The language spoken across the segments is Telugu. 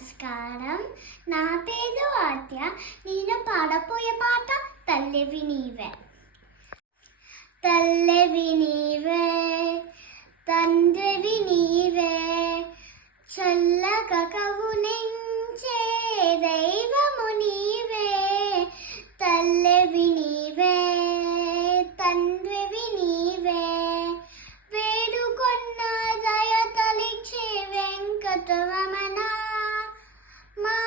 నమస్కారం. నా పేరు ఆద్య. నేను పాడపోయే పాట తల్లివి నీవే. తల్లివి నీవే, తండ్రివి నీవే, చల్లగా కరుణించే దైవము నీవే. తల్లివి నీవే, తండ్రివి నీవే, వేడుకొన్న దయ తలిచే వెంకటరమణ. మా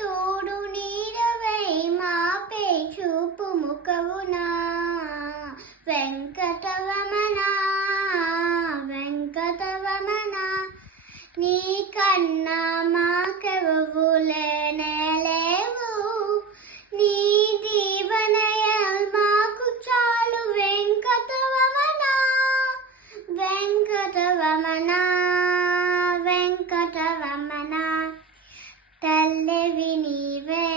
తోడు నీడవై మాపై చూపుము కరుణా. వెంకటరమణ, వెంకటరమణ, నీ కన్నా మాకెవరు లేనే లేవు. నీ దీవెనయ మాకు చాలు వెంకటరమణ. వెంకటరమణ, వెంకటరమణ, తల్లివి నీవే,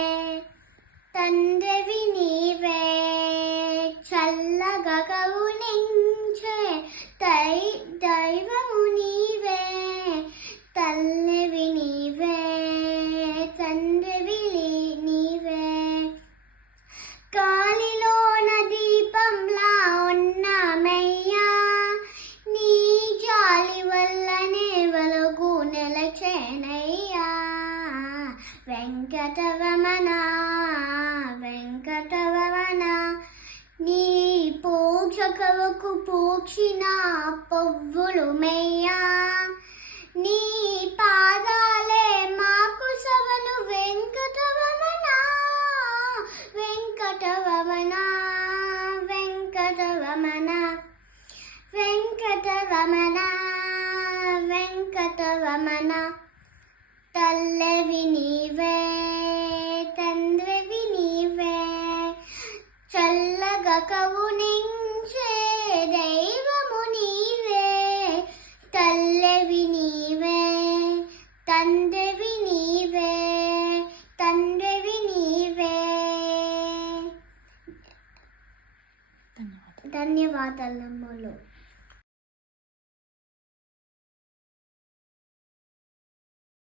తండ్రివి నీవే, చల్లగా కరుణించే దైవము నీవే. తల్లివి నీవే, తండ్రివి నీవే, గాలిలోన దీపంలా ఉన్నామయ్యా. నీ జాలి వల్లనే వెలుగు నిలచేనయ్యా. వెంకటరమణ, వెంకటరమణ, నీ పూజ కొరకు పూచిన పువ్వులు మెయ్యా. నీ పాదాలే మాకు సవను వెంకటరమణ. వెంకటరమణ, వెంకటరమణ, వెంకటరమణ, వెంకటరమణ, తల్లివి నీవే, తండ్రివి నీవే, చల్లగా కరుణించే దైవము నీవే. తల్లివి నీవే, తండ్రివి నీవే, తండ్రివి నీవే. ధన్యవాదాలమ్మలు.